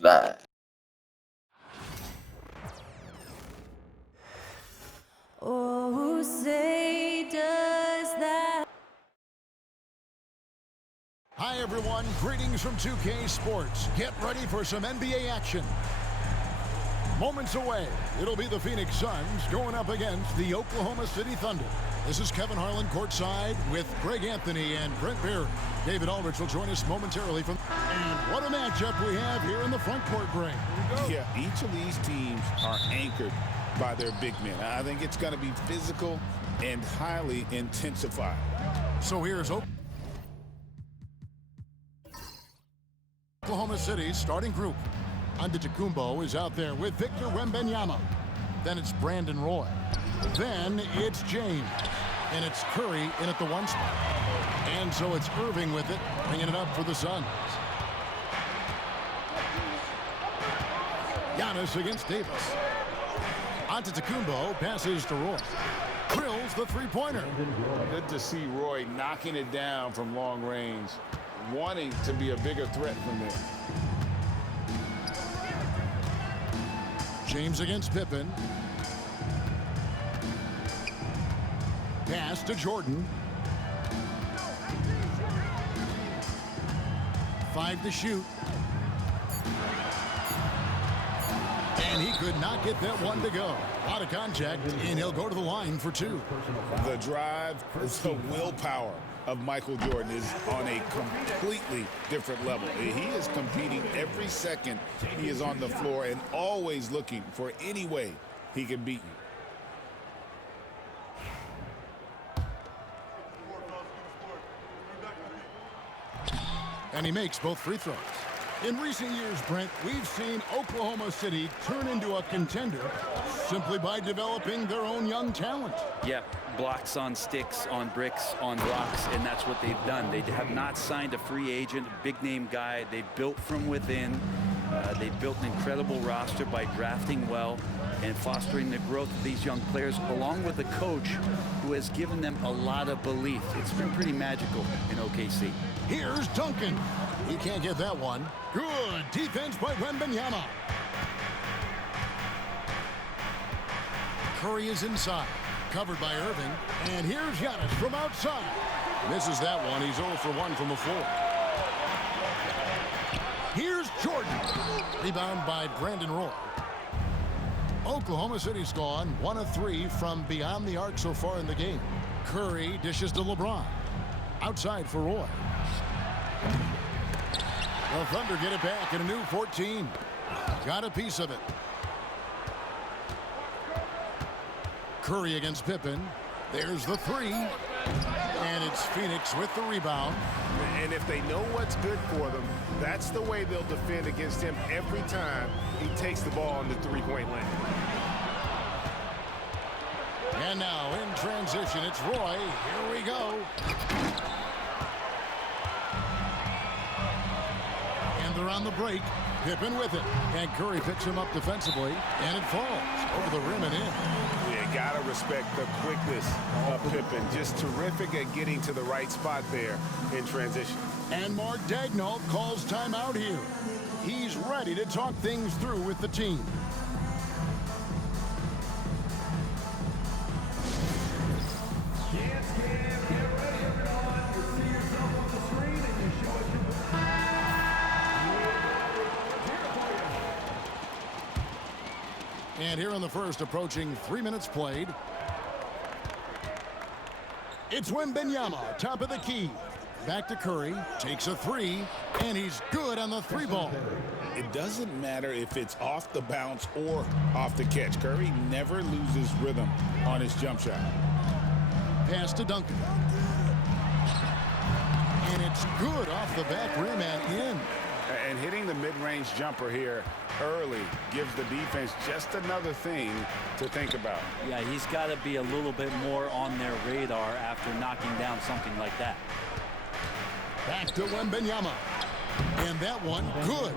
live. Oh, who say does that? Hi, everyone. Greetings from 2K Sports. Get ready for some NBA action. Moments away, it'll be the Phoenix Suns going up against the Oklahoma City Thunder. This is Kevin Harlan courtside with Greg Anthony and Brent Beard. David Aldrich will join us momentarily from... And what a matchup we have here in the front court, Greg. Yeah, each of these teams are anchored by their big men. I think it's going to be physical and highly intensified. So here's Oklahoma City's starting group. Antetokounmpo is out there with Victor Wembanyama. Then it's Brandon Roy. Then it's James. And it's Curry in at the one spot. And so it's Irving with it, bringing it up for the Suns. Giannis against Davis. Antetokounmpo passes to Roy. Drills the three-pointer. Good to see Roy knocking it down from long range, wanting to be a bigger threat from there. James against Pippen. Pass to Jordan. 5 to shoot. And he could not get that one to go. Out of contact, and he'll go to the line for 2. The drive, the willpower of Michael Jordan is on a completely different level. He is competing every second he is on the floor and always looking for any way he can beat you. And he makes both free throws. In recent years, Brent, we've seen Oklahoma City turn into a contender simply by developing their own young talent. Yeah, blocks on sticks, on bricks, on blocks, and that's what they've done. They have not signed a free agent, a big-name guy. They built from within. They built an incredible roster by drafting well and fostering the growth of these young players, along with a coach who has given them a lot of belief. It's been pretty magical in OKC. Here's Duncan. He can't get that one. Good defense by Wembanyama. Curry is inside, covered by Irving. And here's Giannis from outside. Misses that one. He's 0 for 1 from the floor. Here's Jordan. Rebound by Brandon Roy. Oklahoma City's gone 1 of 3 from beyond the arc so far in the game. Curry dishes to LeBron. Outside for Roy. The Thunder get it back in a new 14. Got a piece of it. Curry against Pippen. There's the 3. And it's Phoenix with the rebound. And if they know what's good for them, that's the way they'll defend against him every time he takes the ball in the three-point lane. And now in transition, it's Roy. Here we go. And they're on the break. Pippen with it. And Curry picks him up defensively. And it falls over the rim and in. You got to respect the quickness of Pippen. Just terrific at getting to the right spot there in transition. And Mark Daigneault calls timeout here. He's ready to talk things through with the team. And here in the first, approaching 3 minutes played. It's Wembanyama, top of the key. Back to Curry, takes a 3, and he's good on the 3-ball. It doesn't matter if it's off the bounce or off the catch. Curry never loses rhythm on his jump shot. Pass to Duncan. And it's good off the back rim and in. And hitting the mid-range jumper here early gives the defense just another thing to think about. Yeah, he's got to be a little bit more on their radar after knocking down something like that. Back to Wembanyama. And that one, good.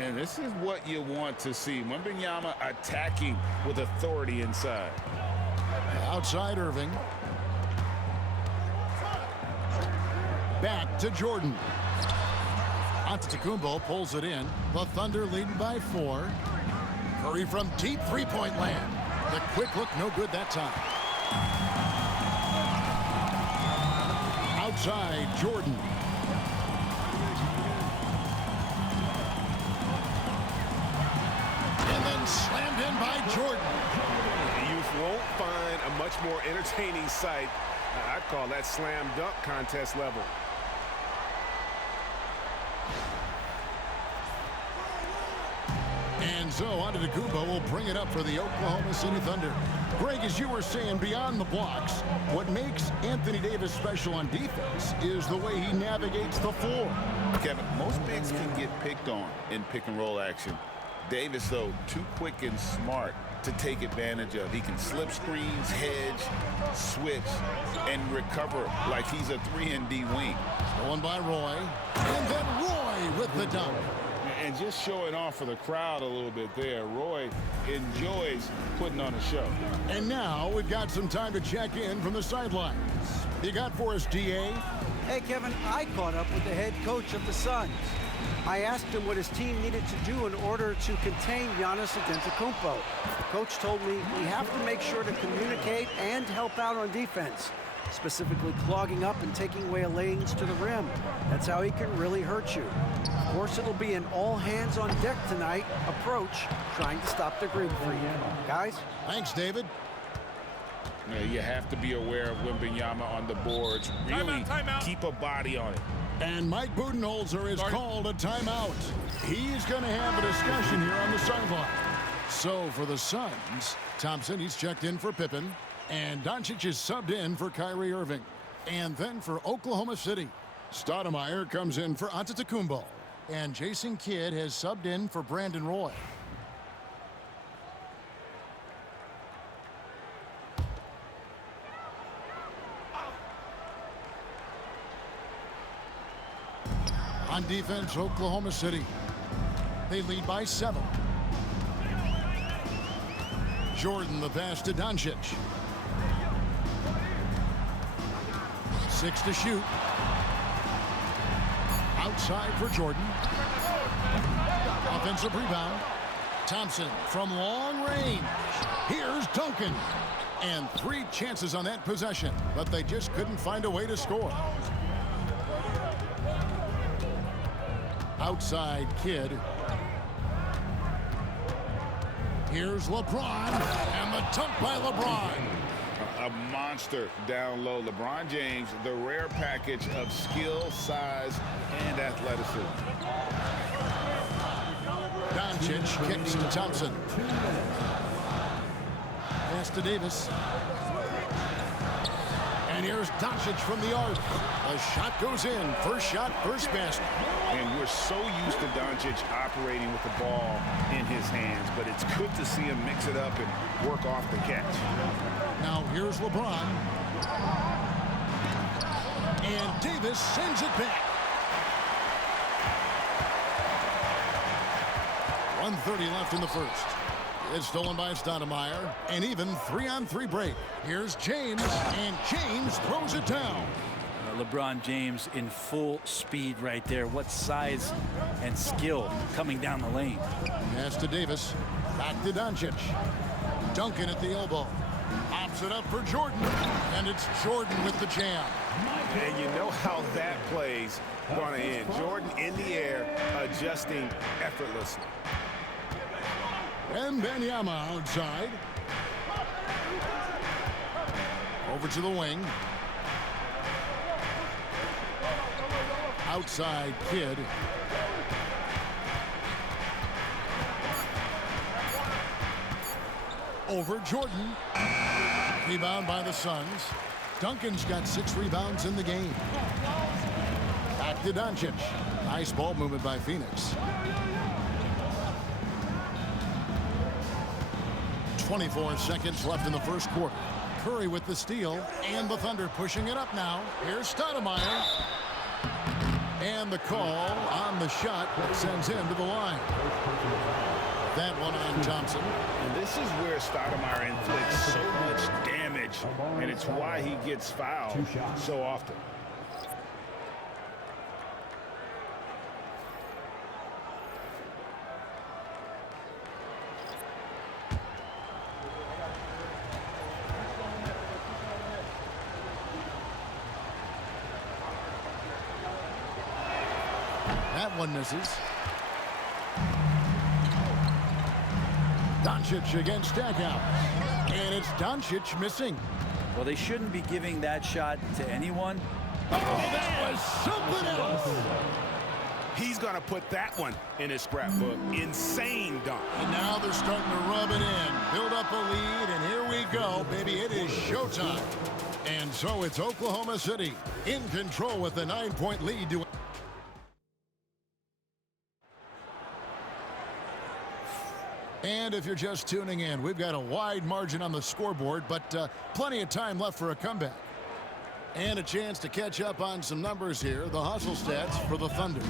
And this is what you want to see. Wembanyama attacking with authority inside. Outside Irving. Back to Jordan. Antetokounmpo pulls it in. The Thunder leading by 4. Curry from deep three-point land. The quick look, no good that time. Outside, Jordan. And then slammed in by Jordan. You won't find a much more entertaining sight. I'd call that slam dunk contest level. And so Antetokounmpo will bring it up for the Oklahoma City Thunder. Greg, as you were saying, beyond the blocks, what makes Anthony Davis special on defense is the way he navigates the floor. Kevin, most bigs can get picked on in pick-and-roll action. Davis, though, too quick and smart to take advantage of. He can slip screens, hedge, switch, and recover like he's a 3-and-D wing. Stolen by Roy. And then Roy with the dunk. And just showing off for the crowd a little bit there. Roy enjoys putting on a show. And now we've got some time to check in from the sidelines. You got for us, DA? Hey, Kevin, I caught up with the head coach of the Suns. I asked him what his team needed to do in order to contain Giannis Antetokounmpo. The coach told me we have to make sure to communicate and help out on defense, specifically clogging up and taking away lanes to the rim. That's how he can really hurt you. Of course, it'll be an all-hands-on-deck tonight approach, trying to stop the green for you. Guys? Thanks, David. You have to be aware of Wembanyama on the boards. Really keep a body on it. And Mike Budenholzer is called a timeout. He's going to have a discussion here on the sideline. So for the Suns, Thompson, he's checked in for Pippen. And Doncic is subbed in for Kyrie Irving. And then for Oklahoma City, Stoudemire comes in for Antetokounmpo. And Jason Kidd has subbed in for Brandon Roy. On defense, Oklahoma City. They lead by 7. Jordan, the pass to Doncic. 6 to shoot. Outside for Jordan. Offensive rebound. Thompson from long range. Here's Duncan. And 3 chances on that possession, but they just couldn't find a way to score. Outside Kidd. Here's LeBron, and the dunk by LeBron. A monster down low. LeBron James, the rare package of skill, size, and athleticism. Doncic kicks to Thompson. Pass to Davis. And here's Doncic from the arc. A shot goes in. First shot, first basket. And we're so used to Doncic operating with the ball in his hands, but it's good to see him mix it up and work off the catch. Now here's LeBron. And Davis sends it back. 1:30 left in the first. It's stolen by Stoudemire. An even 3-on-3 break. Here's James, and James throws it down. LeBron James in full speed right there. What size and skill coming down the lane. Pass to Davis. Back to Doncic. Duncan at the elbow. Pops it up for Jordan. And it's Jordan with the jam. And you know how that play's going to end. Jordan in the air, adjusting effortlessly. Wembanyama outside. Over to the wing. Outside Kidd. Over Jordan. Rebound by the Suns. Duncan's got 6 rebounds in the game. Back to Doncic. Nice ball movement by Phoenix. 24 seconds left in the first quarter. Curry with the steal, and the Thunder pushing it up now. Here's Stoudemire. And the call on the shot that sends him to the line. That one on Thompson. And this is where Stoudemire inflicts so much damage, and it's why he gets fouled so often. That one misses. Doncic against Stackhouse. And it's Doncic missing. Well, they shouldn't be giving that shot to anyone. Oh, that was something else. He's going to put that one in his scrapbook. Insane dunk. And now they're starting to rub it in. Build up a lead, and here we go, baby. It is showtime. And so it's Oklahoma City in control with a 9-point lead to... And if you're just tuning in, we've got a wide margin on the scoreboard, but plenty of time left for a comeback. And a chance to catch up on some numbers here. The hustle stats for the Thunder.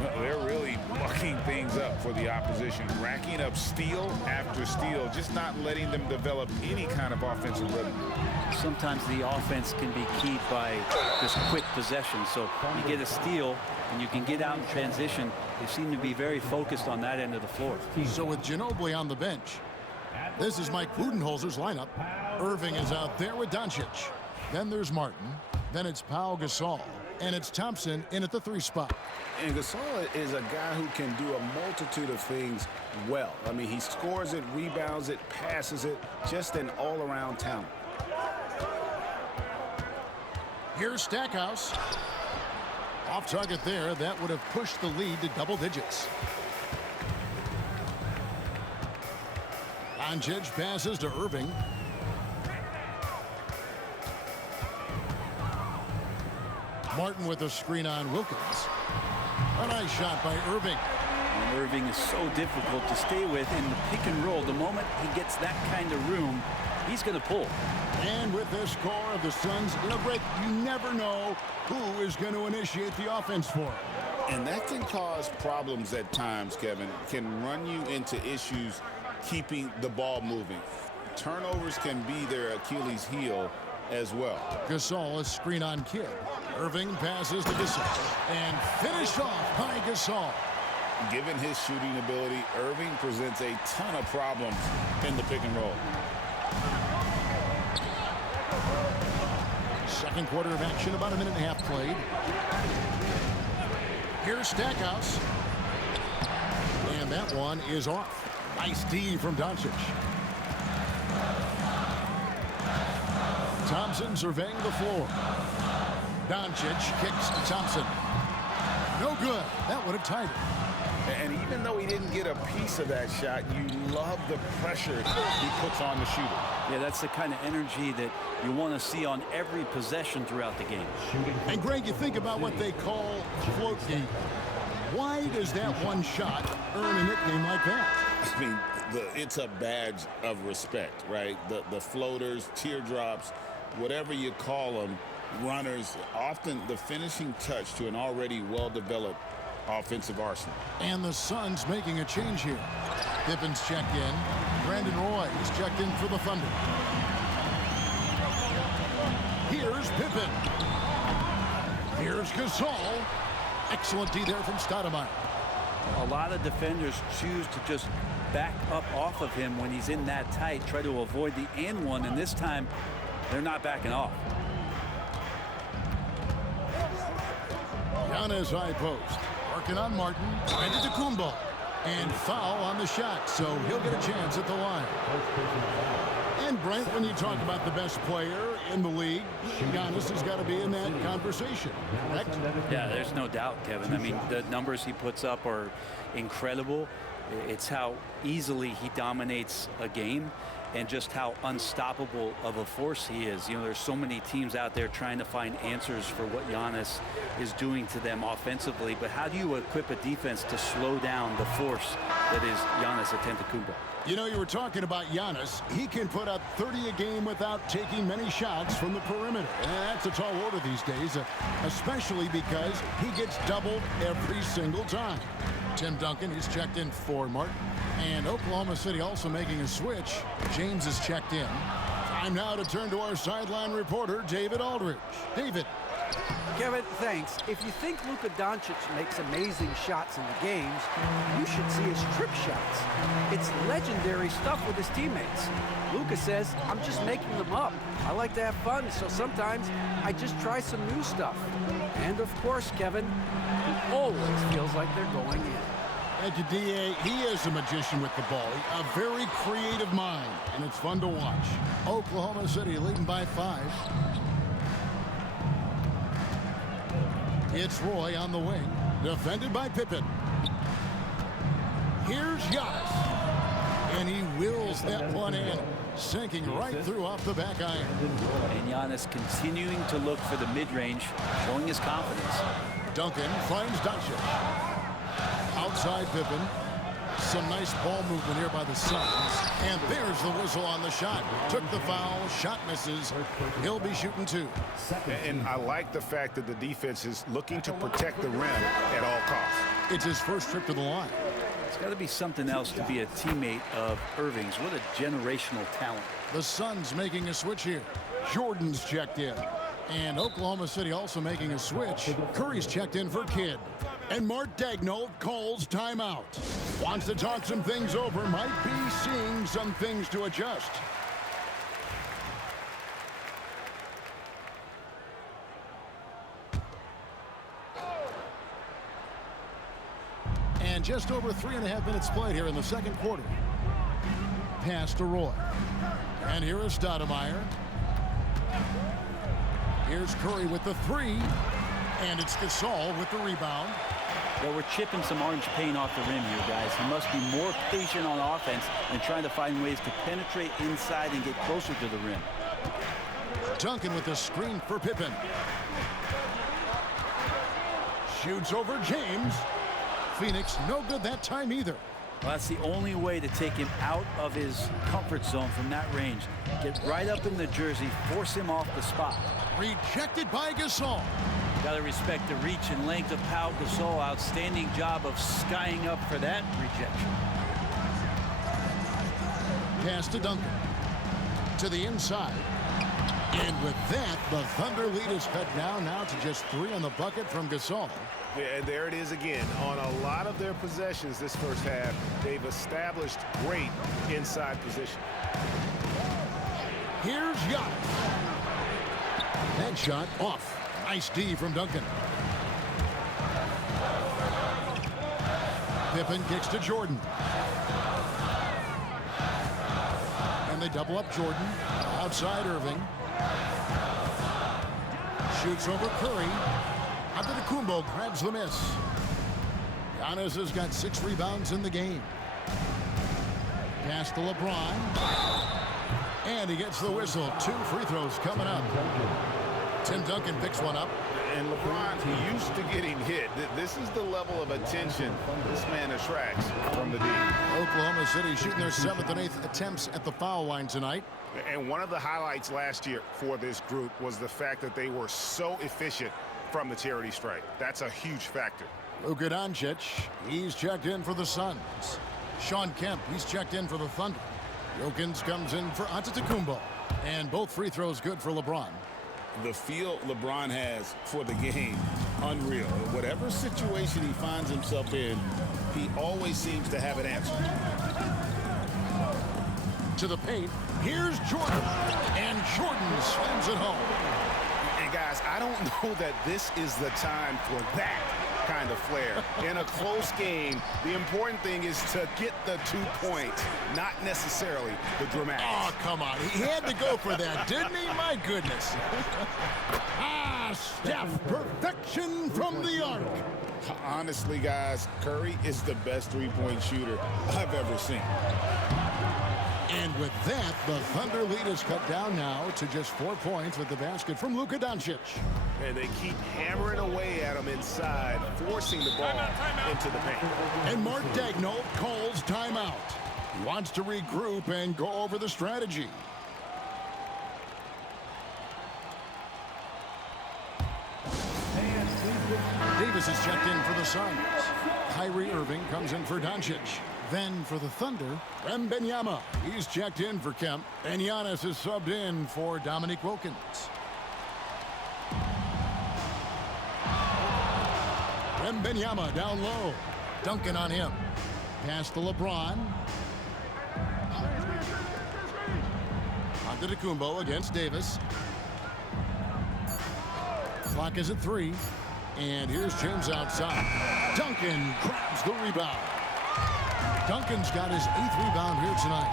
Well, they're really mucking things up for the opposition, racking up steal after steal, just not letting them develop any kind of offensive rhythm. Sometimes the offense can be keyed by just quick possession. So you get a steal and you can get out in transition. They seem to be very focused on that end of the floor. So with Ginobili on the bench, this is Mike Budenholzer's lineup. Irving is out there with Doncic. Then there's Martin. Then it's Pau Gasol. And it's Thompson in at the 3 spot. And Gasol is a guy who can do a multitude of things well. I mean, he scores it, rebounds it, passes it, just an all-around talent. Here's Stackhouse. Off target there. That would have pushed the lead to double digits. Doncic passes to Irving. Martin with a screen on Wilkins. A nice shot by Irving. And Irving is so difficult to stay with in the pick and roll. The moment he gets that kind of room, he's going to pull. And with this score of the Suns in a break, you never know who is going to initiate the offense for him. And that can cause problems at times, Kevin. Can run you into issues keeping the ball moving. Turnovers can be their Achilles heel as well. Gasol is screen on Kidd. Irving passes to Gasol. And finished off by Gasol. Given his shooting ability, Irving presents a ton of problems in the pick and roll. Second quarter of action, about a minute and a half played. Here's Stackhouse. And that one is off. Nice D from Doncic. Thompson surveying the floor. Doncic kicks to Thompson. No good. That would have tied it. And even though he didn't get a piece of that shot, you love the pressure he puts on the shooter. Yeah, that's the kind of energy that you want to see on every possession throughout the game. And Greg, you think about what they call float game. Why does that one shot earn a nickname like that? I mean, it's a badge of respect, right? The floaters, teardrops, whatever you call them, runners, often the finishing touch to an already well-developed offensive arsenal. And the Suns making a change here. Pippen's checked in. Brandon Roy is checked in for the Thunder. Here's Pippen. Here's Gasol. Excellent D there from Stoudemire. A lot of defenders choose to just back up off of him when he's in that tight, try to avoid the and one, and this time they're not backing off. Giannis high post. Working on Martin. Antetokounmpo. And foul on the shot, so he'll get a chance at the line. And Brent, when you talk about the best player in the league, Giannis has got to be in that conversation, correct? Yeah, there's no doubt, Kevin. I mean, the numbers he puts up are incredible. It's how easily he dominates a game and just how unstoppable of a force he is. You know, there's so many teams out there trying to find answers for what Giannis is doing to them offensively, but how do you equip a defense to slow down the force that is Giannis Antetokounmpo? You know, you were talking about Giannis. He can put up 30 a game without taking many shots from the perimeter. And that's a tall order these days, especially because he gets doubled every single time. Tim Duncan is checked in for Martin. And Oklahoma City also making a switch. James is checked in. Time now to turn to our sideline reporter, David Aldridge. David. Kevin, thanks. If you think Luka Doncic makes amazing shots in the games, you should see his trick shots. It's legendary stuff with his teammates. Luka says, I'm just making them up. I like to have fun, so sometimes I just try some new stuff. And of course, Kevin, he always feels like they're going in. Thank you, D.A. He is a magician with the ball. A very creative mind, and it's fun to watch. Oklahoma City leading by 5. It's Roy on the wing, defended by Pippen. Here's Giannis, and he wills that one in, sinking right through off the back iron. And Giannis continuing to look for the mid-range, showing his confidence. Duncan finds Doncic. Outside Pippen. Some nice ball movement here by the Suns. And there's the whistle on the shot. Took the foul. Shot misses. He'll be shooting 2. And I like the fact that the defense is looking to protect the rim at all costs. It's his first trip to the line. It's got to be something else to be a teammate of Irving's. What a generational talent. The Suns making a switch here. Jordan's checked in. And Oklahoma City also making a switch. Curry's checked in for Kidd. And Mark Daigneault calls timeout. Wants to talk some things over. Might be seeing some things to adjust. And just over 3.5 minutes played here in the second quarter. Pass to Roy. And here is Stoudemire. Here's Curry with the 3. And it's Gasol with the rebound. Well, we're chipping some orange paint off the rim here, guys. He must be more patient on offense and trying to find ways to penetrate inside and get closer to the rim. Duncan with the screen for Pippen. Shoots over James. Phoenix no good that time either. Well, that's the only way to take him out of his comfort zone from that range. Get right up in the jersey, force him off the spot. Rejected by Gasol. Got to respect the reach and length of Pau Gasol. Outstanding job of skying up for that rejection. Pass to Duncan. To the inside. And with that, the Thunder lead is cut down now to just 3 on the bucket from Gasol. Yeah, there it is again. On a lot of their possessions this first half, they've established great inside position. Here's Giannis. That shot off. Nice D from Duncan. Pippen kicks to Jordan. And they double up Jordan. Outside Irving. Shoots over Curry. Antetokounmpo grabs the miss. Giannis has got 6 rebounds in the game. Pass to LeBron. And he gets the whistle. 2 free throws coming up. Tim Duncan picks one up. And LeBron used to getting hit. This is the level of attention this man attracts from the D. Oklahoma City shooting their 7th and 8th attempts at the foul line tonight. And one of the highlights last year for this group was the fact that they were so efficient from the charity stripe. That's a huge factor. Luka Doncic, he's checked in for the Suns. Sean Kemp, he's checked in for the Thunder. Jokins comes in for Antetokounmpo. And both free throws good for LeBron. The feel LeBron has for the game, unreal. Whatever situation he finds himself in, he always seems to have an answer. To the paint, here's Jordan. And Jordan slams it home. And guys, I don't know that this is the time for that kind of flair. In a close game, the important thing is to get the 2 points, not necessarily the dramatics. Oh, come on. He had to go for that, didn't he? My goodness. Steph, perfection from the arc. Honestly, guys, Curry is the best three-point shooter I've ever seen. And with that, the Thunder lead is cut down now to just 4 points with the basket from Luka Doncic. And they keep hammering away at him inside, forcing the ball into the paint. And Mark Daigneault calls timeout. He wants to regroup and go over the strategy. Davis is checked in for the Suns. Kyrie Irving comes in for Doncic. Then for the Thunder, Wembanyama. He's checked in for Kemp. And Giannis is subbed in for Dominique Wilkins. Wembanyama down low. Duncan on him. Pass to LeBron. Antetokounmpo against Davis. Clock is at 3. And here's James outside. Duncan grabs the rebound. Duncan's got his 8th rebound here tonight.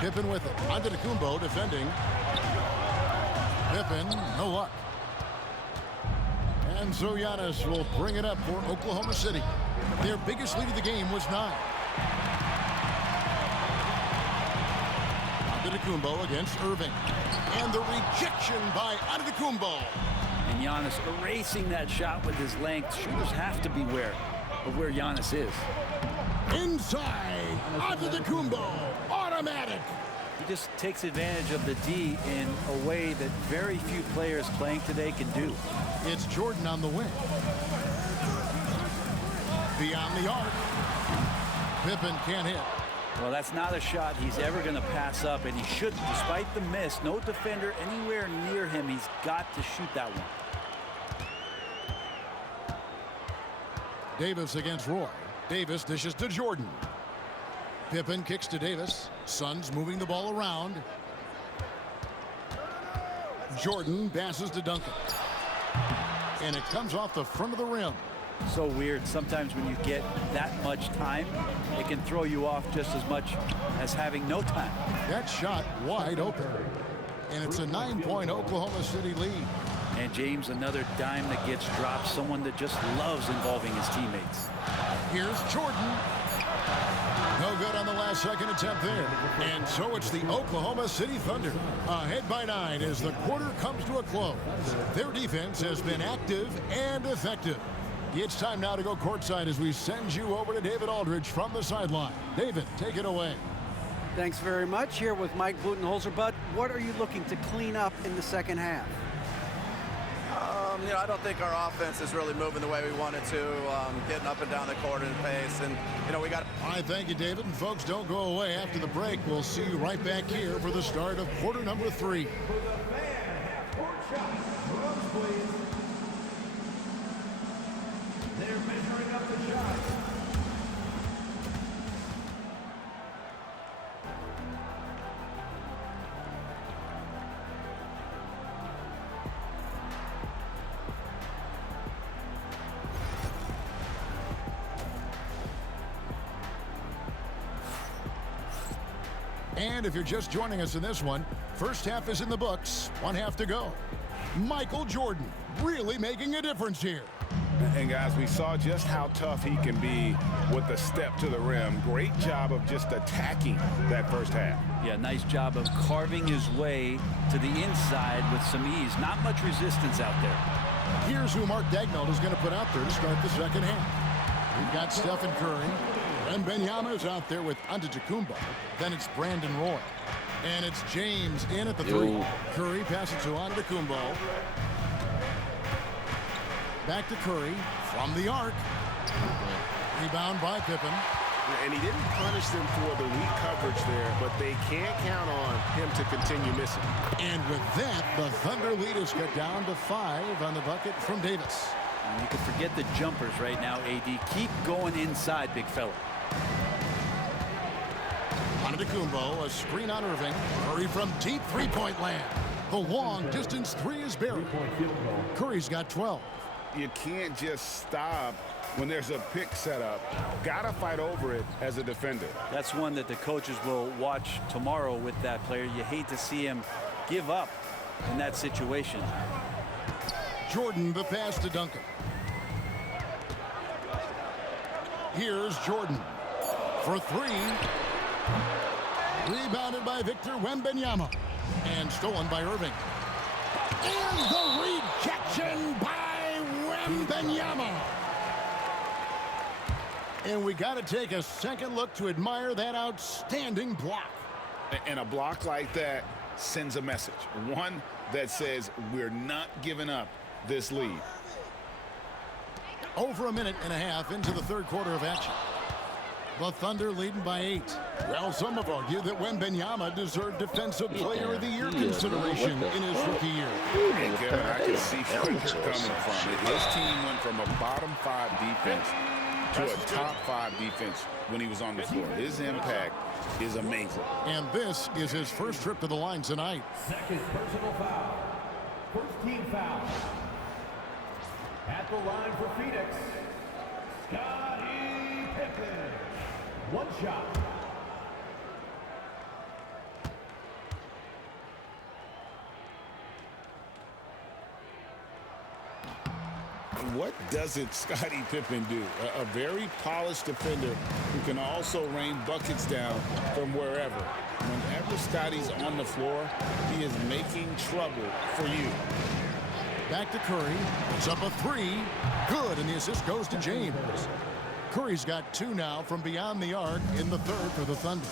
Pippen with it. Antetokounmpo defending. Pippen, no luck. And so Giannis will bring it up for Oklahoma City. Their biggest lead of the game was 9. Antetokounmpo against Irving. And the rejection by Antetokounmpo. And Giannis erasing that shot with his length. Shooters have to beware of where Giannis is. Inside, Antetokounmpo, automatic. He just takes advantage of the D in a way that very few players playing today can do. It's Jordan on the wing. Beyond the arc. Pippen can't hit. Well, that's not a shot he's ever going to pass up, and he shouldn't. Despite the miss, no defender anywhere near him. He's got to shoot that one. Davis against Roy. Davis dishes to Jordan. Pippen kicks to Davis. Suns moving the ball around. Jordan passes to Duncan. And it comes off the front of the rim. So weird. Sometimes when you get that much time, it can throw you off just as much as having no time. That shot wide open. And it's a 9-point Oklahoma City lead. And James, another dime that gets dropped. Someone that just loves involving his teammates. Here's Jordan. No good on the last second attempt there. And so it's the Oklahoma City Thunder ahead by 9 as the quarter comes to a close. Their defense has been active and effective. It's time now to go courtside as we send you over to David Aldridge from the sideline. David, take it away. Thanks very much. Here with Mike Budenholzer. Bud, what are you looking to clean up in the second half? I don't think our offense is really moving the way we wanted to, getting up and down the court in pace. And, we got... I thank you, David. And, folks, don't go away after the break. We'll see you right back here for the start of quarter number 3. They're measuring up the shot. And if you're just joining us in this one, first half is in the books, 1 half to go. Michael Jordan really making a difference here. And guys, we saw just how tough he can be with the step to the rim. Great job of just attacking that first half. Yeah, nice job of carving his way to the inside with some ease. Not much resistance out there. Here's who Mark Dagnall is going to put out there to start the second half. We've got Stephen Curry. And Wembanyama is out there with Antetokounmpo. Then it's Brandon Roy. And it's James in at the 3. Curry passes to Antetokounmpo. Back to Curry from the arc. Rebound by Pippen. And he didn't punish them for the weak coverage there, but they can't count on him to continue missing. And with that, the Thunder lead is cut down to 5 on the bucket from Davis. And you can forget the jumpers right now, AD. Keep going inside, big fella. Antetokounmpo, a screen on Irving. Curry from deep three-point land. The long distance 3 is buried. Curry's got 12. You can't just stop when there's a pick set up. Gotta fight over it as a defender. That's one that the coaches will watch tomorrow with that player. You hate to see him give up in that situation. Jordan, the pass to Duncan. Here's Jordan for 3. Rebounded by Victor Wembanyama. And stolen by Irving. And the rejection by Wembanyama. And we got to take a second look to admire that outstanding block. And a block like that sends a message. One that says we're not giving up this lead. Over a minute and a half into the third quarter of action. The Thunder leading by 8. Well, some have argued that Wembanyama deserved Defensive Player of the Year consideration in his rookie year. And Kevin, I can see where you're coming from. His team went from a bottom 5 defense to a top 5 defense when he was on the floor. His impact is amazing. And this is his first trip to the line tonight. Second personal foul. First team foul. At the line for Phoenix, Scottie Pippen. One shot. What doesn't Scottie Pippen do? A very polished defender who can also rain buckets down from wherever. Whenever Scottie's on the floor, he is making trouble for you. Back to Curry. It's up a 3. Good, and the assist goes to James. Curry's got 2 now from beyond the arc in the third for the Thunder.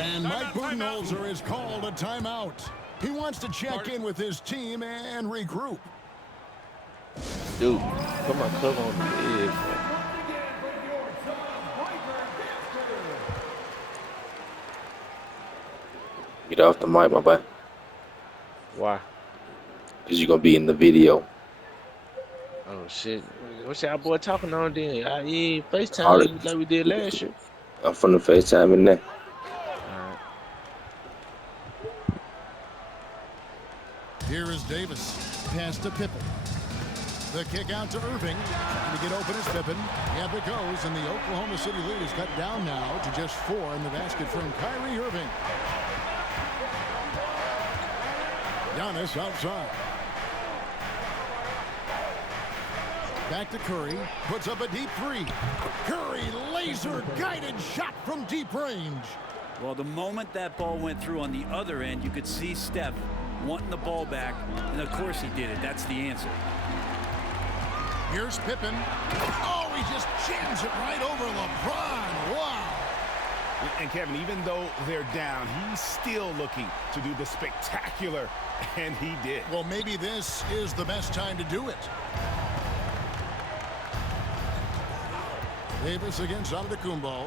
And Mike Budenholzer is called a timeout. He wants to check in with his team and regroup. Dude, put my cover on the head. Get off the mic, my boy. Why? Because you're going to be in the video. Oh, shit. What's y'all boy talking on then? Yeah, FaceTime like we did last year. I'm from the FaceTime in there. Alright. Here is Davis. Pass to Pippen. The kick out to Irving. Trying to get open is Pippen. Yeah, it goes, and the Oklahoma City lead is cut down now to just 4 in the basket from Kyrie Irving. Giannis outside. Back to Curry. Puts up a deep 3. Curry, laser-guided shot from deep range. Well, the moment that ball went through on the other end, you could see Steph wanting the ball back, and of course he did it. That's the answer. Here's Pippen. Oh, he just jams it right over LeBron. Wow. And Kevin, even though they're down, he's still looking to do the spectacular, and he did. Well, maybe this is the best time to do it. Davis against Antetokounmpo.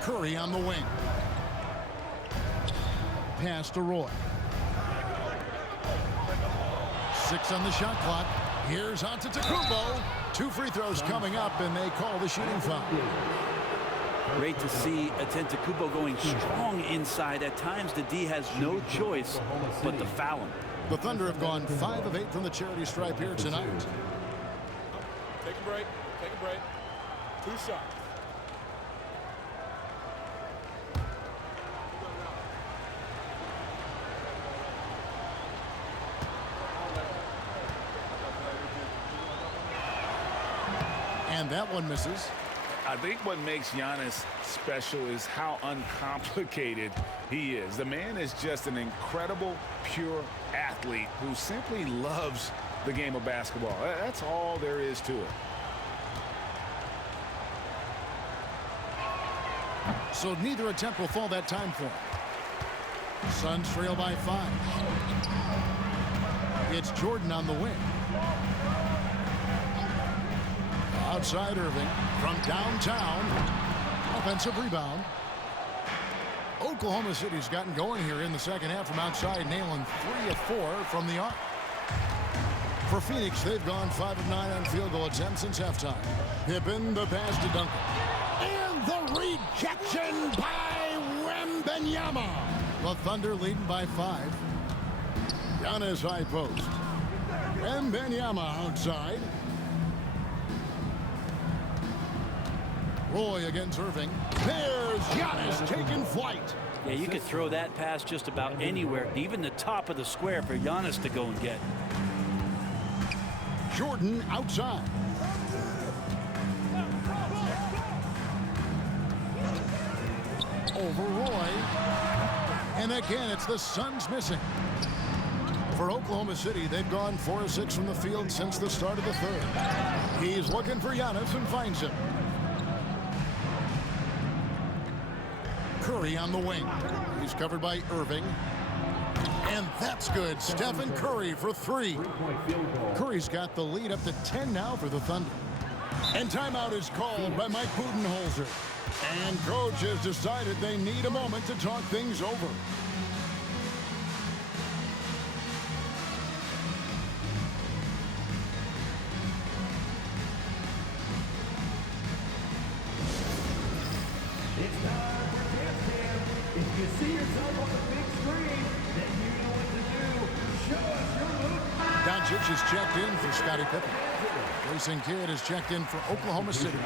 Curry on the wing. Pass to Roy. 6 on the shot clock. Here's Antetokounmpo. 2 free throws coming up, and they call the shooting foul. Great to see Antetokounmpo going strong inside. At times, the D has no choice but to foul him. The Thunder have gone 5 of 8 from the charity stripe here tonight. Take a break. Take a break. 2 shots. And that one misses. I think what makes Giannis special is how uncomplicated he is. The man is just an incredible, pure athlete who simply loves the game of basketball. That's all there is to it. So neither attempt will fall that time for him. Suns trail by 5. It's Jordan on the wing. Outside Irving from downtown. Offensive rebound. Oklahoma City's gotten going here in the second half from outside, nailing 3 of 4 from the arc. For Phoenix, they've gone 5 of 9 on field goal attempts since halftime. Pippen, the pass to Duncan. And the rejection by Wembanyama. The Thunder leading by 5. Giannis high post. Wembanyama outside. Roy against Irving. There's Giannis taking flight. Yeah, you could throw that pass just about anywhere, even the top of the square for Giannis to go and get. Jordan outside. Over Roy. And again, it's the Suns missing. For Oklahoma City, they've gone 4 of 6 from the field since the start of the third. He's looking for Giannis and finds him. Curry on the wing. He's covered by Irving. And that's good. Stephen Curry for 3. Curry's got the lead up to 10 now for the Thunder. And timeout is called by Mike Budenholzer. And coach has decided they need a moment to talk things over. It's time for Jam Jam. If you see yourself on the big screen, then you know what to do. Show us your move. Doncic is checked in for Scottie Pippen. Jason Kidd is checked in for Oklahoma City.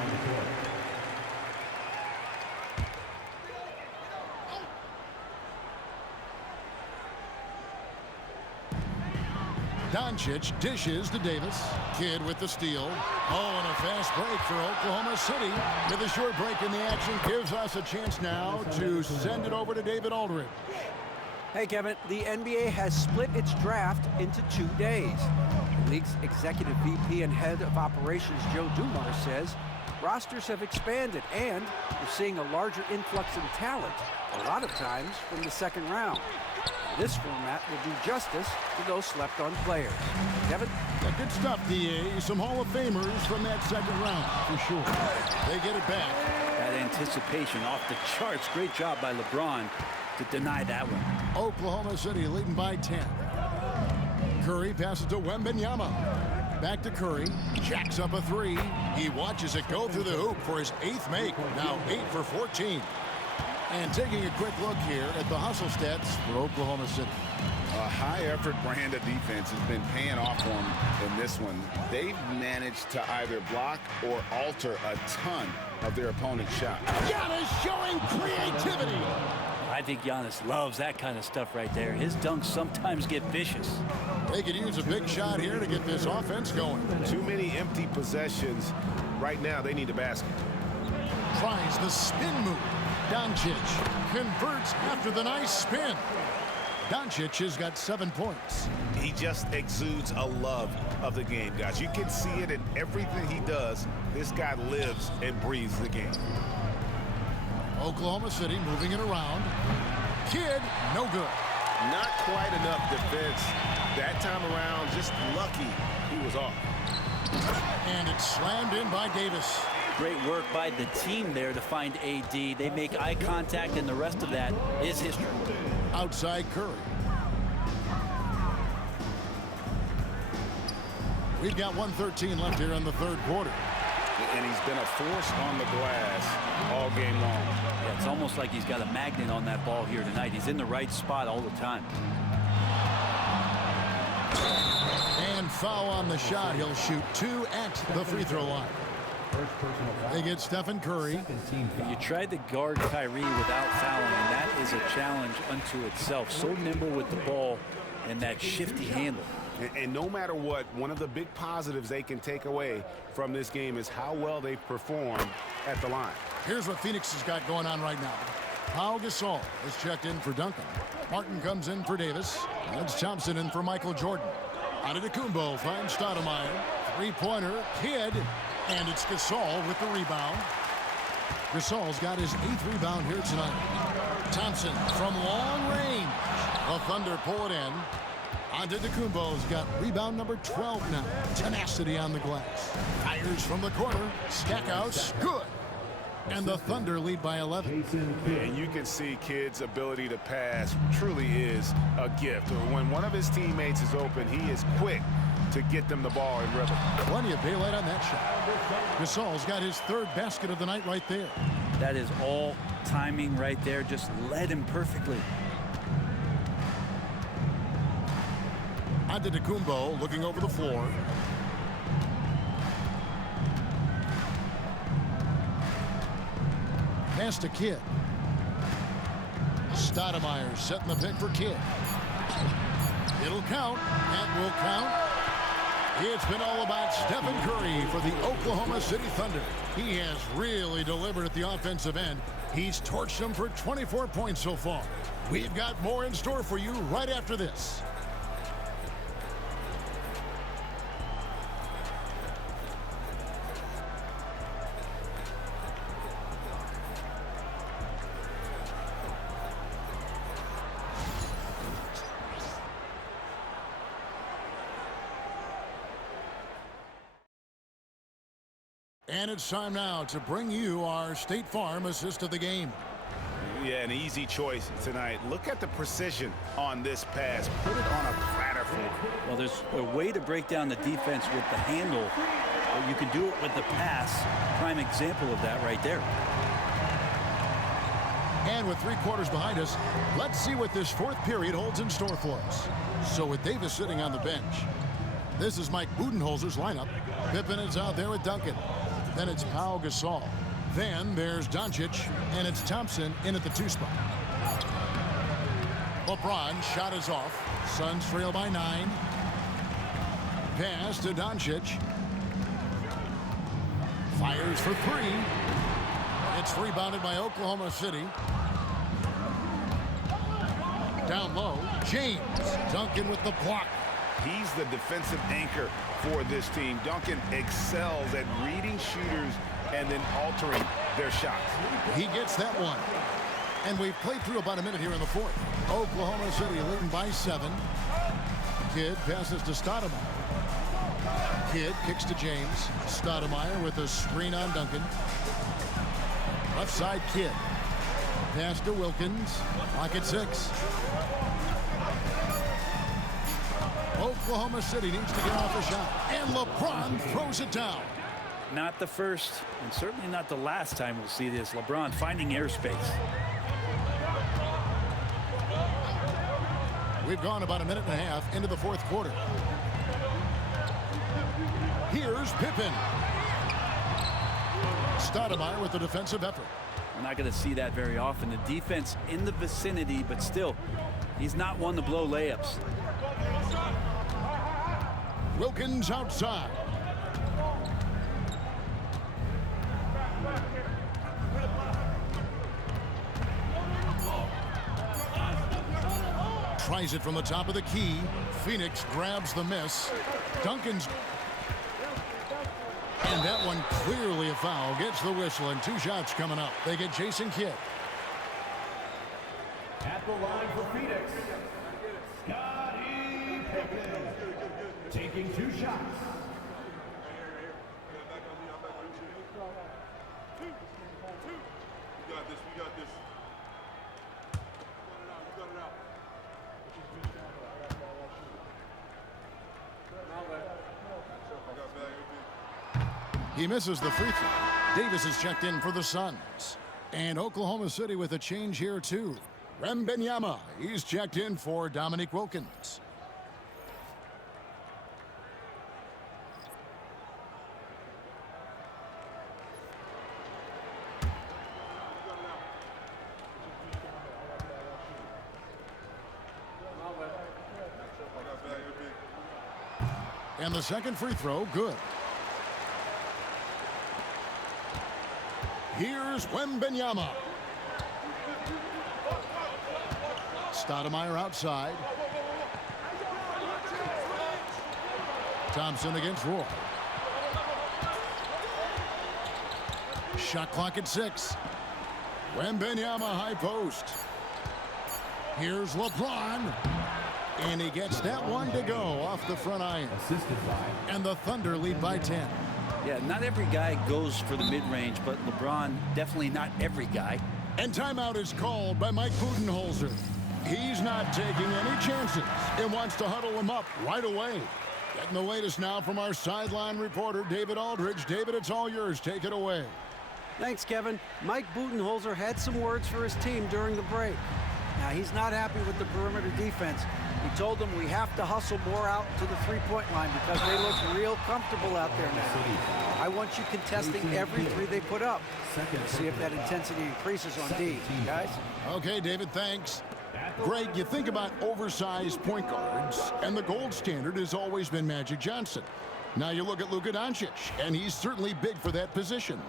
Doncic dishes to Davis. Kidd with the steal. Oh, and a fast break for Oklahoma City. With a short break in the action gives us a chance now to send it over to David Aldridge. Hey, Kevin, the NBA has split its draft into 2 days. The league's executive VP and head of operations, Joe Dumars, says rosters have expanded and we're seeing a larger influx in talent, a lot of times from the second round. This format will do justice to those slept-on players. Kevin? Yeah, good stuff, DA. Some Hall of Famers from that second round, for sure. They get it back. That anticipation off the charts. Great job by LeBron to deny that one. Oklahoma City leading by 10. Curry passes to Wembanyama. Back to Curry. Jacks up a three. He watches it go through the hoop for his 8th make. Now 8 for 14. And taking a quick look here at the hustle stats for Oklahoma City. A high-effort brand of defense has been paying off for them in this one. They've managed to either block or alter a ton of their opponent's shot. Giannis showing creativity. I think Giannis loves that kind of stuff right there. His dunks sometimes get vicious. They could use a big shot here to get this offense going. Too many empty possessions. Right now, they need a basket. Tries the spin move. Doncic converts after the nice spin. Doncic has got 7 points. He just exudes a love of the game, guys. You can see it in everything he does. This guy lives and breathes the game. Oklahoma City moving it around. Kidd, no good. Not quite enough defense that time around. Just lucky he was off. And it's slammed in by Davis. Great work by the team there to find AD. They make eye contact, and the rest of that is history. Outside Curry. We've got 1:13 left here in the third quarter. And he's been a force on the glass all game long. Yeah, it's almost like he's got a magnet on that ball here tonight. He's in the right spot all the time. And foul on the shot. He'll shoot 2 at the free throw line. They get Stephen Curry. You tried to guard Kyrie without fouling, and that is a challenge unto itself. So nimble with the ball and that shifty handle. And no matter what, one of the big positives they can take away from this game is how well they've performed at the line. Here's what Phoenix has got going on right now. Pau Gasol is checked in for Duncan. Martin comes in for Davis. That's Thompson in for Michael Jordan. Antetokounmpo finds Stoudemire. Three-pointer, Kidd. And it's Gasol with the rebound. Gasol's got his 8th rebound here tonight. Thompson from long range. The Thunder pull it in. Antetokounmpo's got rebound number 12 now. Tenacity on the glass. Fires from the corner. Stackhouse, good. And the Thunder lead by 11. And you can see Kidd's ability to pass truly is a gift. When one of his teammates is open, he is quick to get them the ball in rhythm. Plenty of daylight on that shot. Gasol's got his 3rd basket of the night right there. That is all timing right there. Just led him perfectly. Antetokounmpo looking over the floor. Pass to Kidd. Stoudemire setting the pick for Kidd. It'll count. That will count. It's been all about Stephen Curry for the Oklahoma City Thunder. He has really delivered at the offensive end. He's torched them for 24 points so far. We've got more in store for you right after this. And it's time now to bring you our State Farm assist of the game. Yeah, an easy choice tonight. Look at the precision on this pass. Put it on a platter for him. Well, there's a way to break down the defense with the handle, but you can do it with the pass. Prime example of that right there. And with 3 quarters behind us, let's see what this 4th period holds in store for us. So with Davis sitting on the bench, this is Mike Budenholzer's lineup. Pippen is out there with Duncan. Then it's Pau Gasol. Then there's Doncic, and it's Thompson in at the 2 spot. LeBron shot is off. Suns trail by 9. Pass to Doncic. Fires for 3. It's rebounded by Oklahoma City. Down low, James. Duncan with the block. He's the defensive anchor for this team. Duncan excels at reading shooters and then altering their shots. He gets that one. And we've played through about a minute here in the 4th. Oklahoma City leading by 7. Kidd passes to Stoudemire. Kidd kicks to James. Stoudemire with a screen on Duncan. Left side, Kidd. Pass to Wilkins. Clock at 6. Oklahoma City needs to get off a shot. And LeBron throws it down. Not the first, and certainly not the last time we'll see this. LeBron finding airspace. We've gone about a minute and a half into the 4th quarter. Here's Pippen. Stoudemire with the defensive effort. We're not going to see that very often. The defense in the vicinity, but still, he's not one to blow layups. Wilkins outside. Tries it from the top of the key. Phoenix grabs the miss. Duncan's. And that one clearly a foul. Gets the whistle, and 2 shots coming up. They get Jason Kidd. At the line for Phoenix, Scottie Pippen, taking 2 shots. We got this. He misses the free throw. Davis is checked in for the Suns. And Oklahoma City with a change here, too. Wembanyama, he's checked in for Dominique Wilkins. And the second free throw, good. Here's Wembanyama. Stoudemire outside. Thompson against Roy. Shot clock at 6. Wembanyama high post. Here's LeBron. And he gets that one to go off the front iron. And the Thunder lead by 10. Yeah, not every guy goes for the mid-range, but LeBron, definitely not every guy. And timeout is called by Mike Budenholzer. He's not taking any chances and wants to huddle him up right away. Getting the latest now from our sideline reporter, David Aldridge. David, it's all yours. Take it away. Thanks, Kevin. Mike Budenholzer had some words for his team during the break. Now, he's not happy with the perimeter defense. He told them we have to hustle more out to the three-point line because they look real comfortable out there now. I want you contesting every 3 they put up. See if that intensity increases on D, guys. Okay, David, thanks. Greg, you think about oversized point guards, and the gold standard has always been Magic Johnson. Now you look at Luka Doncic, and he's certainly big for that position.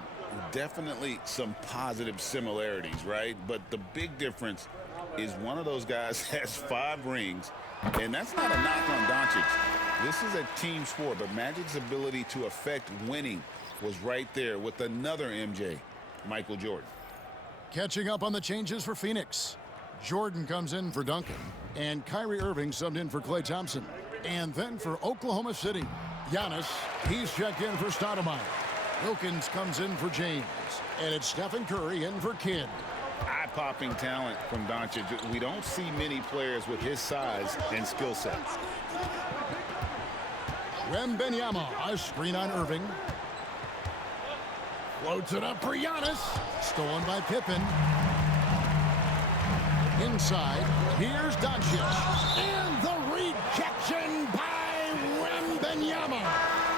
Definitely some positive similarities, right? But the big difference is one of those guys has 5 rings, and that's not a knock on Doncic. This is a team sport, but Magic's ability to affect winning was right there with another MJ, Michael Jordan. Catching up on the changes for Phoenix. Jordan comes in for Duncan, and Kyrie Irving subbed in for Klay Thompson. And then for Oklahoma City, Giannis, he's checked in for Stoudemire. Wilkins comes in for James. And it's Stephen Curry in for Kidd. Eye-popping talent from Doncic. We don't see many players with his size and skill set. Wembanyama, a screen on Irving. Floats it up for Giannis. Stolen by Pippen. Inside, here's Doncic. And the rejection by Wembanyama.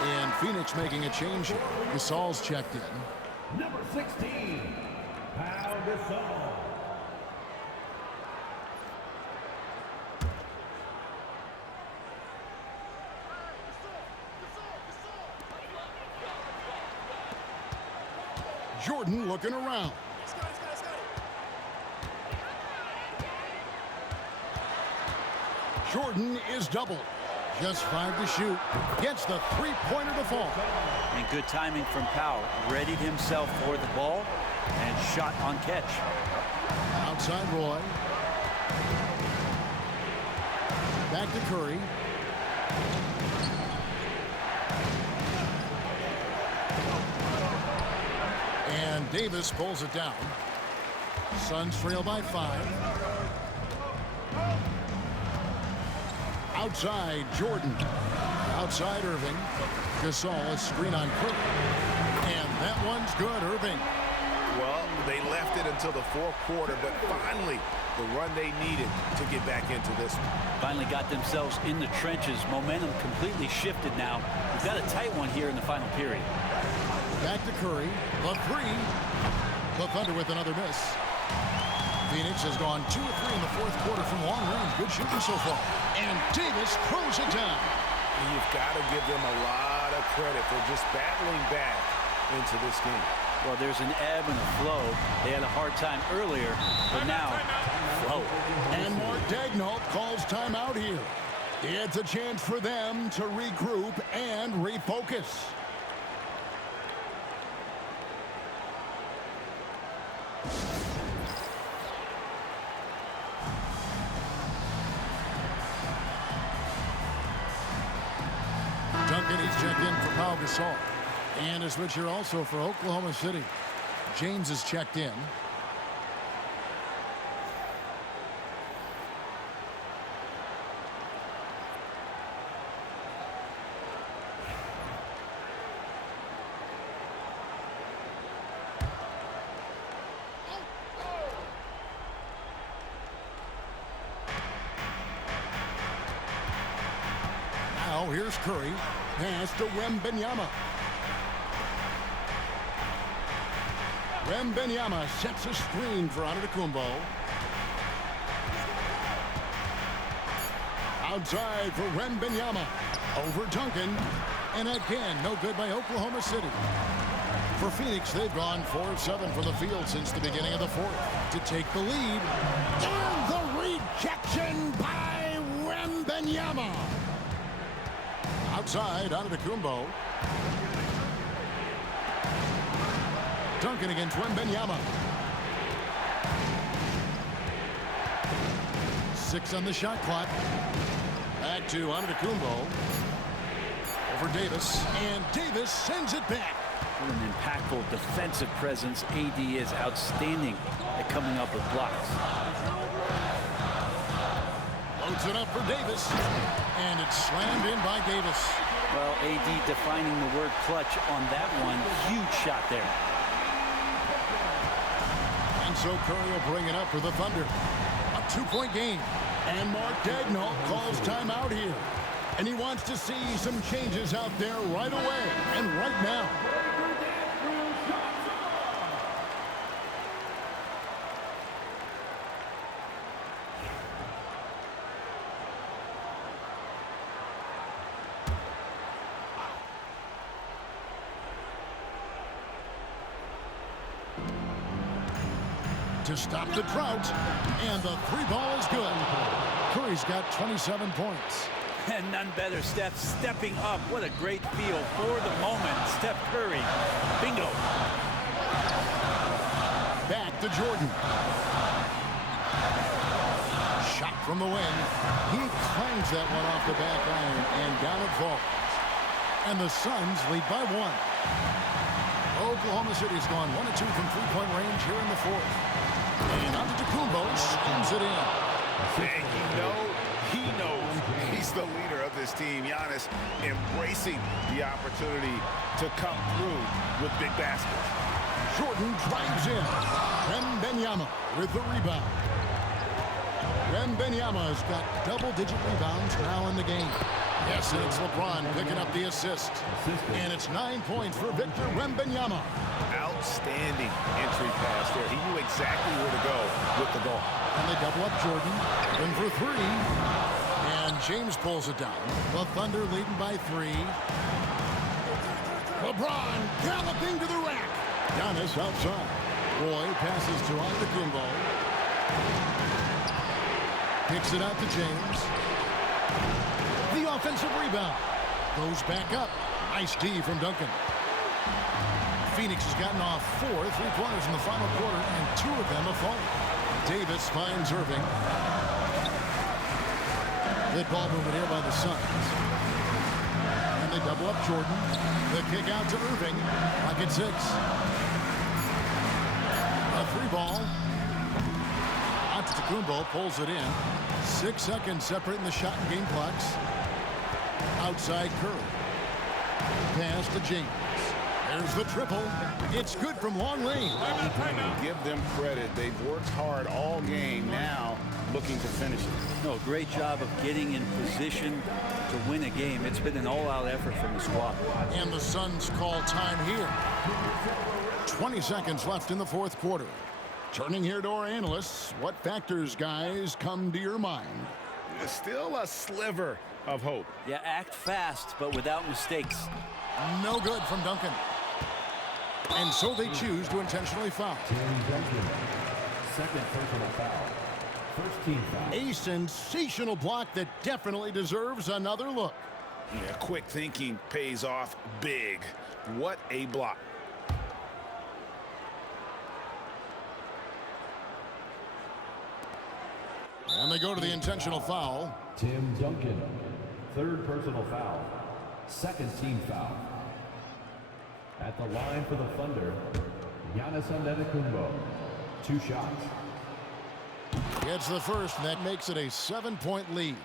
And Phoenix making a change here. Gasol's checked in. Number 16, Pau Gasol. Jordan looking around. Jordan is doubled. Just 5 to shoot. Gets the three-pointer to fall. And good timing from Powell. Readied himself for the ball and shot on catch. Outside Roy. Back to Curry. And Davis pulls it down. Suns trail by 5. Outside Jordan. Outside Irving. Gasol, a screen on Curry. And that one's good, Irving. Well, they left it until the fourth quarter, but finally the run they needed to get back into this one. Finally got themselves in the trenches. Momentum completely shifted now. We've got a tight one here in the final period. Back to Curry. The three. The Thunder with another miss. Phoenix has gone 2 of 3 in the fourth quarter from long range. Good shooting so far. And Davis throws it down. And you've got to give them a lot of credit for just battling back into this game. Well, there's an ebb and a flow. They had a hard time earlier, but now, flow. And Mark Daigneault calls timeout here. It's a chance for them to regroup and refocus. Duncan, he's checked in for Pau Gasol. And a switch here also for Oklahoma City. James is checked in. Now here's Curry. Pass to Wembanyama. Wembanyama sets a screen for Antetokounmpo. Outside for Wembanyama. Over Duncan. And again, no good by Oklahoma City. For Phoenix, they've gone 4 of 7 from the field since the beginning of the fourth to take the lead. And the rejection by Wembanyama. Outside, Antetokounmpo. Duncan against Wembanyama. 6 on the shot clock. Back to Antetokounmpo. Over Davis. And Davis sends it back. What an impactful defensive presence. AD is outstanding at coming up with blocks. Loads it up for Davis. And it's slammed in by Davis. Well, AD defining the word clutch on that one. Huge shot there. And so Curry will bring it up for the Thunder. A 2-point game. And Mark Daigneault calls timeout here. And he wants to see some changes out there right away and right now. To stop the drought, and the 3 ball is good. Curry's got 27 points. And none better, Steph stepping up. What a great feel for the moment. Steph Curry, bingo. Back to Jordan. Shot from the wing. He clangs that one off the back iron, and down it falls. And the Suns lead by 1. Oklahoma City's gone 1 of 2 from three-point range here in the fourth. And Antetokounmpo slams it in. And he knows he's the leader of this team. Giannis embracing the opportunity to come through with big baskets. Jordan drives in. Wembanyama with the rebound. Wembanyama has got double-digit rebounds now in the game. Yes, and it's LeBron picking up the assist. And it's 9 points for Victor Wembanyama. Outstanding entry pass there. He knew exactly where to go with the ball. And they double up Jordan. In for three. And James pulls it down. The Thunder leading by 3. LeBron galloping to the rack. Giannis outside. Roy passes to Antetokounmpo. Kicks it out to James. The offensive rebound. Goes back up. Nice D from Duncan. Phoenix has gotten off 4 3-pointers in the final quarter, and 2 of them have fallen. Davis finds Irving. Good ball movement here by the Suns. And they double up Jordan. The kick out to Irving. Pocket 6. A 3-ball. Antetokounmpo pulls it in. 6 seconds separating the shot and game clocks. Outside Curry. Pass to James. There's the triple. It's good from long range. Give them credit. They've worked hard all game. Now looking to finish it. No, great job of getting in position to win a game. It's been an all-out effort from the squad. And the Suns call time here. 20 seconds left in the fourth quarter. Turning here to our analysts, what factors, guys, come to your mind? Still a sliver of hope. Yeah, act fast, but without mistakes. No good from Duncan. And so they choose to intentionally foul. Second personal foul. First team foul. A sensational block that definitely deserves another look. Yeah, quick thinking pays off big. What a block. And they go to the intentional foul. Tim Duncan. Third personal foul. Second team foul. At the line for the Thunder, Giannis Antetokounmpo. 2 shots. Gets the first, and that makes it a 7-point lead.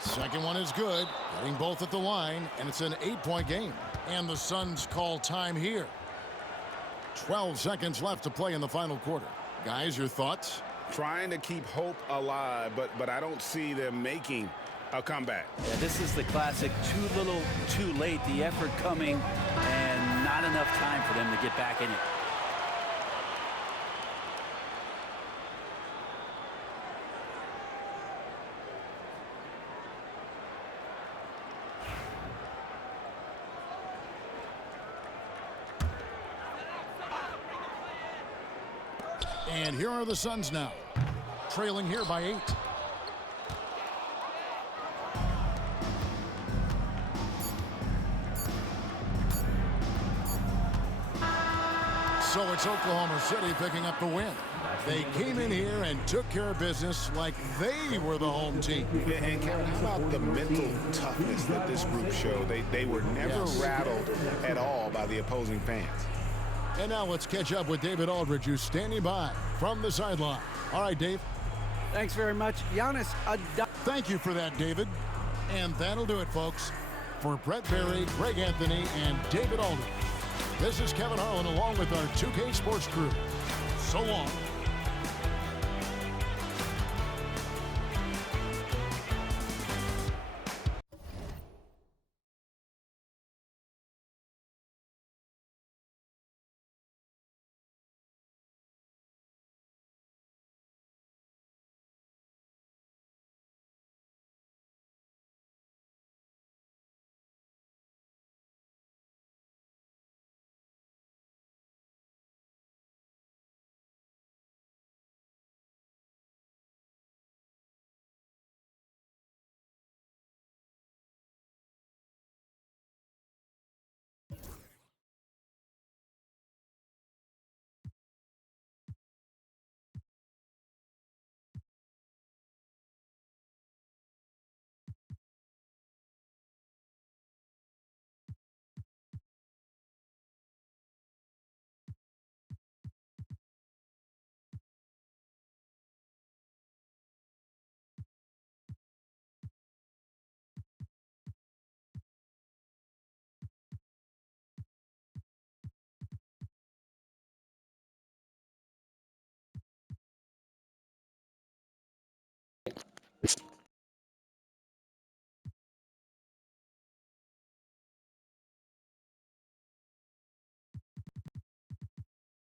Second one is good. Getting both at the line, and it's an 8-point game. And the Suns call time here. 12 seconds left to play in the final quarter. Guys, your thoughts? Trying to keep hope alive, but I don't see them making a comeback. Yeah, this is the classic too little, too late. The effort coming and not enough time for them to get back in it. And here are the Suns now, trailing here by 8. So it's Oklahoma City picking up the win. They came in here and took care of business like they were the home team. And Kevin, how about the mental toughness that this group showed? They were never rattled at all by the opposing fans. And now let's catch up with David Aldridge, who's standing by from the sideline. All right, Dave. Thanks very much. Giannis, thank you for that, David. And that'll do it, folks. For Brett Berry, Greg Anthony, and David Aldridge, this is Kevin Harlan along with our 2K Sports crew. So long.